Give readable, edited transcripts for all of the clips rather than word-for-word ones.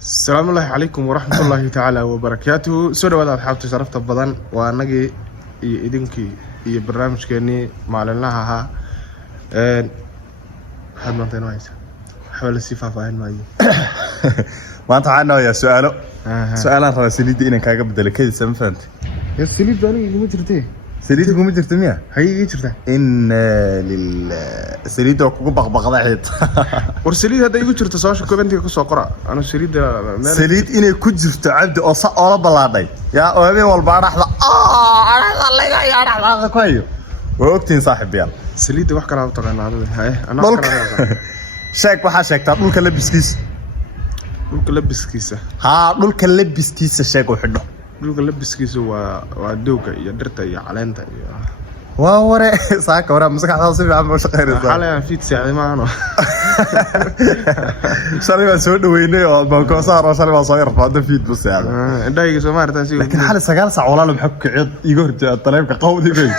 السلام الله عليكم ورحمة الله تعالى وبركاته. سوري ولا حابة شرفت بدن وأنجي يدينكي برنامج كأني معلنها حد ما تنويس حول السفافة هاي الماي ما أنت عنا يا سؤال راسليدي إنك كاجا بدل كذا سمفنت يا سليب داني اللي مجرتيه سليدي كم مجرتني هي جرته إن سليدي وكوب بغضاعيت ورسليد هذا يجرته سواش كوبنتي كسوقرا أنا سليد سليد إني كجفت عبد أو بلادي يا أبي والبارح لا الله يا رح كويس وقتين صاحب يلا سليد وح كلام طبعا هاي أنا شاك وحا شاكتا دولك لبسكيس دولك لبسكيسة ها دولك لبسكيسة شاك وحده دولك لبسكيسة ودوكا يا درتا يا علانتا يا ووري ساك ورا مسك على صيف عم شقير حاليا في تساعد معنا شالي مسود ويني بانكو صار شالي ما صاير فاضي في بس يعني دايق سمار تاسي لكن حال سغال ساعه ولا محك عيد يغورت طليبك قودي بي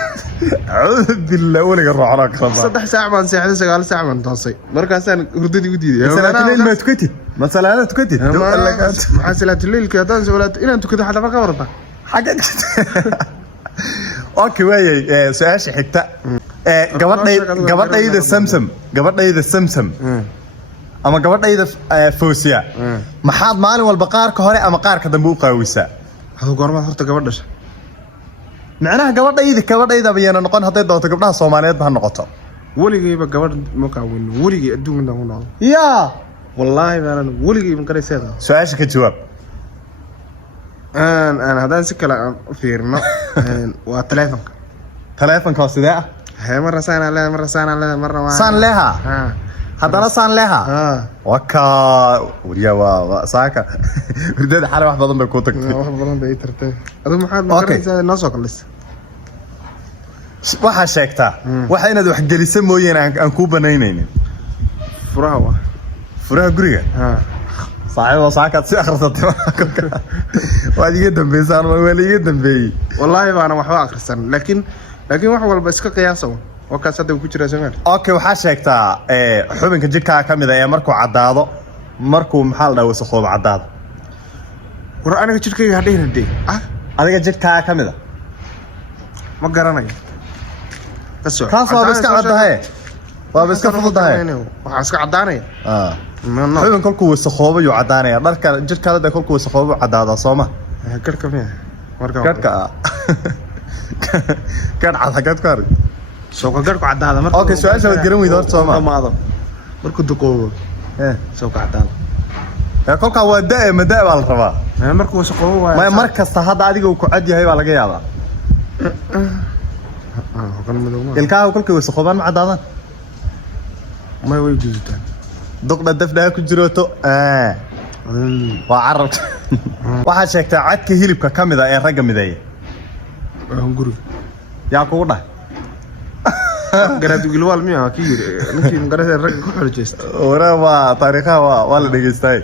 اعوذ بالله ولا الرعراك صدح ساعه ما ساعه سغال ساعه ما تاسي markaasaan hurdadii u diiday salaadii ma tukati ma salaadii tukati ma salaadii leelka hadaan salaad inaan tukado xada ka warta xaga اوكي واي سؤال حتى gabadhayda samsam ama gabadhayda foosiya maxaad maalin walba qaarka hore ama qaarka dambe u qaawisaa hada goorma horta gabadhasha macnaha gabadhayda bayana noqon haday doonto gabdhaha Soomaaliyeed ba noqoto waligeyba gabadh ma qaawin waligey adduunka u nool ya wallahi baan waligey ma qarayseeda su'aasha ka jawaab أنا هذا سكلا فيرنا تلفونك سيدا هي مرة سان على مرة ما سان لها هذا سان لها وكا وريا ساكا رداد حالة واحدة ضمن كوتك واحد ضمن بيترتين هذا محاد ما قريت الناس وقلص waxa sheegta waxa inaad wax geliso mooyeen aan ku banaynaynin furaha guriga صاحب وصاحك سي اخرتي وادي جدا بيسان ولا جدا بي والله انا waxba akhrisan laakiin wax walba iska qiyaaso wakaas hadda ku jira Soomaali okay waxa sheegtaa xubinka jidhka ka mid ah markuu cadaado markuu maxal dhaw wasaqoob cadaado war aniga jidhkayga hadheynade adiga jidhka ka mid ah ma garanayo kaas waa iska cadahay waa iska fududahay waxa iska cadaanaya xubin kolku wasaqoobo iyo cadaanaya dharka jidhkaada kolku wasaqoobo cadaada Sooma karka miya marka karka kan xagad ka ri soo karka cadaada marka okay su'aasha wad garan weydo Sooma markuu duqoobo soo cadaada kolka wada madaa baa la rabaa markuu wasaqoobo ma markasta hada adiga uu ku cad yahay baa laga yaabaa ilkaaga kolkii wasaqooban ma cadaadan ما ويجوزتان دقنا دفنا ku jirooto waa carab waxa sheegtay cadka hilibka kamida ee raga mideeyay guriga yaa kugu dhahay garaad gilwal miya kiir ninkii garaad raga ku xuljeest waraaba taariikha waa la dhageystay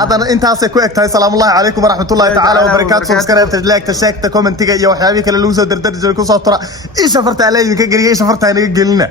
hadana intaas ay ku egtahay salaamu alaykum waraxmatullaahi ta'ala wa barakaatuh subscribe like sheegta commentiga iyo waxyaabaha kale lagu soo dardarjay ku soo tura isha farta alayka gariye isha farta inaga gelina